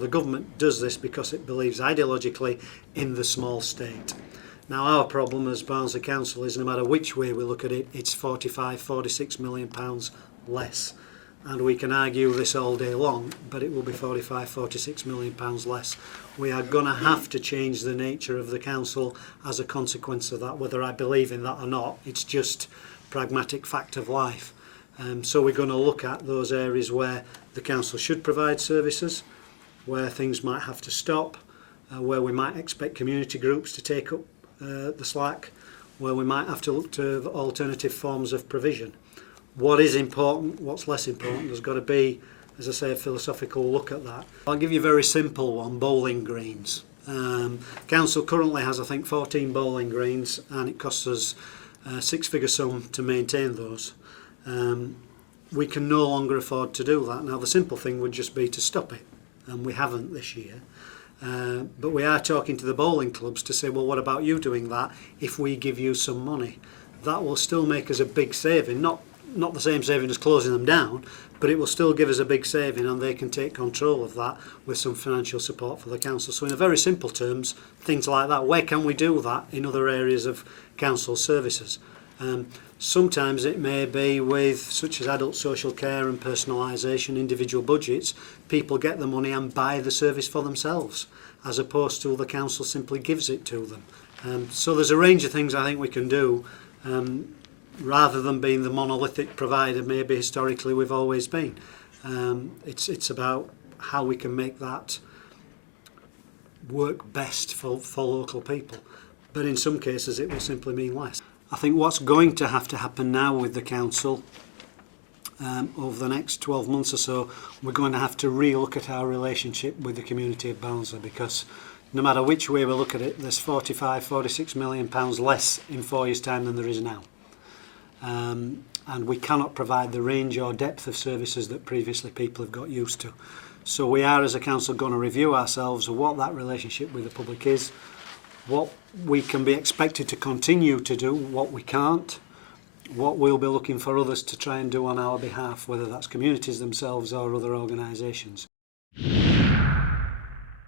The government does this because it believes ideologically in the small state. Now our problem as Barnsley Council is no matter which way we look at it, it's 46 million pounds less. And we can argue this all day long, but it will be 46 million pounds less. We are going to have to change the nature of the council as a consequence of that, whether I believe in that or not. It's just pragmatic fact of life. So we're going to look at those areas where the council should provide services, where things might have to stop, where we might expect community groups to take up the slack, where we might have to look to alternative forms of provision. What is important, what's less important, there's got to be, as I say, a philosophical look at that. I'll give you a very simple one, bowling greens. Council currently has, I think, 14 bowling greens, and it costs us a six-figure sum to maintain those. We can no longer afford to do that. Now the simple thing would just be to stop it, and we haven't this year. But we are talking to the bowling clubs to say, well, what about you doing that if we give you some money? That will still make us a big saving, not the same saving as closing them down, but it will still give us a big saving, and they can take control of that with some financial support for the council. So in a very simple terms, things like that, where can we do that in other areas of council services? Sometimes it may be with, such as adult social care and personalisation, individual budgets, people get the money and buy the service for themselves, as opposed to the council simply gives it to them. So there's a range of things I think we can do, rather than being the monolithic provider maybe historically we've always been. It's about how we can make that work best for local people. But in some cases it will simply mean less. I think what's going to have to happen now with the council over the next 12 months or so, we're going to have to re-look at our relationship with the community of Barnsley, because no matter which way we look at it, there's 46 million pounds less in 4 years' time than there is now. And we cannot provide the range or depth of services that previously people have got used to. So we are as a council going to review ourselves of what that relationship with the public is, what we can be expected to continue to do, what we can't, what we'll be looking for others to try and do on our behalf, whether that's communities themselves or other organisations.